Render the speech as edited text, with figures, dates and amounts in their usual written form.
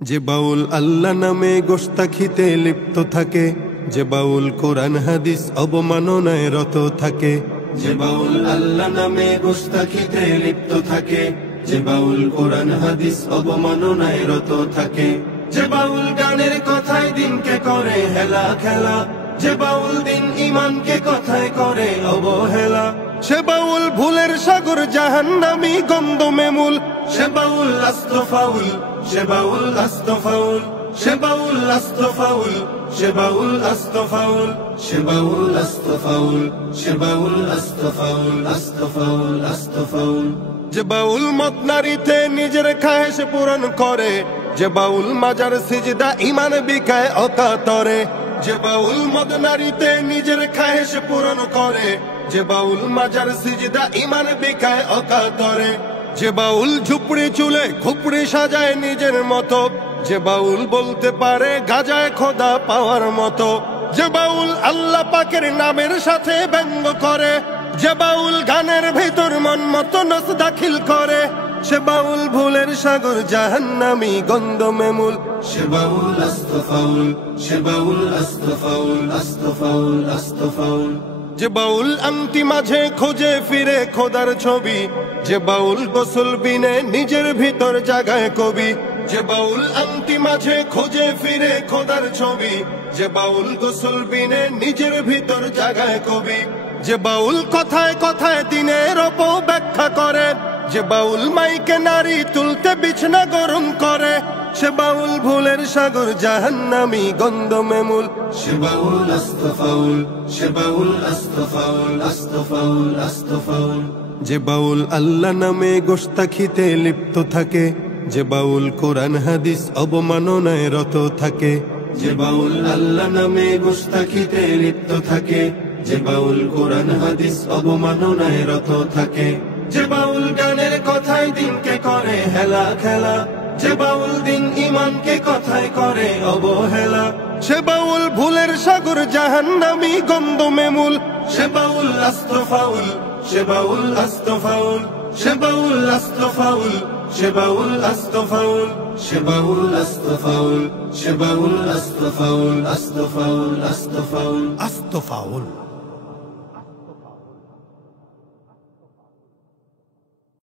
যে বাউল আল্লাহ নামে গোশতাখিতে লিপ্ত থাকে, যে বাউল কোরআন হাদিস অবমাননায় রত থাকে। যে বাউল আল্লাহ নামে গোশতাখিতে লিপ্ত থাকে, যে বাউল কোরআন হাদিস অবমাননায় রত থাকে। যে বাউল গানের কথায় দিনকে করে হেলা খেলা, যে বাউল দিন ইমানকে কথায় করে অবহেলা। সে বাউল ভুলের সাগর জাহান্নামী গন্ধমে মূল, সে বাউল আস্ত ফাউল, সে বাউল আস্ত ফাউল, সে বাউল আস্ত ফাউল, সে বাউল আস্ত ফাউল, সে বাউল আস্ত ফাউল, সে বাউল আস্ত ফাউল, আস্ত ফাউল, আস্ত ফাউল। যে বাউল মদ নারীতে নিজের খায়েশ পূরণ করে, যে বাউল মাজার সিজদা ইমান বিকায় অকাতরে। যে বাউল মদ নারীতে নিজের খায়েশ পূরণ করে, যে বাউল মাজার সিজদা ইমান বিকায় অকাতরে। যে বাউল ঝুপড়ি চুলে খুপড়ি সাজায় নিজের মতো, যে বাউল বলতে পারে গাজায় খোদা পাওয়ার মতো। যে বাউল আল্লাহ পাকের নামের সাথে ব্যঙ্গ করে, যে বাউল গানের ভিতর মন মতো নস দাখিল করে। সে বাউল ভুলের সাগর জাহান্নামী গন্ধমে মূল, সে বাউল আস্ত ফাউল, সে বাউল আস্ত ফাউল, আস্ত ফাউল, আস্ত ফাউল। যে বাউল আংটি মাঝে খোঁজে ফিরে খোদার ছবি, যে বাউল গোসল বিনে নিজের ভিতর জাগায় কবি। যে বাউল আংটি মাঝে খোঁজে ফিরে খোদার ছবি, যে বাউল গোসল বিনে নিজের ভিতর জাগায় কবি। যে বাউল কথায় কথায় দিনের অপব্যাখ্যা করে, যে বাউল মাইকে নারী তুলতে বিছনা গরম করে। সে বাউল ভুলের সাগর জাহান্নামী গন্ধমে মূল, সে বাউল আস্ত ফাউল, সে বাউল আস্ত ফাউল, আস্ত ফাউল, আস্ত ফাউল। যে বাউল আল্লাহ নামে গোশতাখিতে লিপ্ত থাকে, যে বাউল কোরআন হাদিস অবমাননায় রত থাকে। যে বাউল আল্লাহ নামে গোশতাখিতে লিপ্ত থাকে, যে বাউল কোরআন হাদিস অবমাননায় রত থাকে। যে বাউল গানের কথায় দিনকে করে হেলা খেলা, যে বাউল দিন ইমানকে কথায় করে অবহেলা। সে বাউল ভুলের সাগর জাহান্নামী গন্ধমে মূল, সে বাউল আস্ত ফাউল, সে বাউল আস্ত ফাউল, সে বাউল আস্ত ফাউল, সে বাউল আস্ত ফাউল, সে বাউল আস্ত ফাউল, সে বাউল আস্ত ফাউল, আস্ত ফাউল, আস্ত ফাউল, আস্ত ফাউল।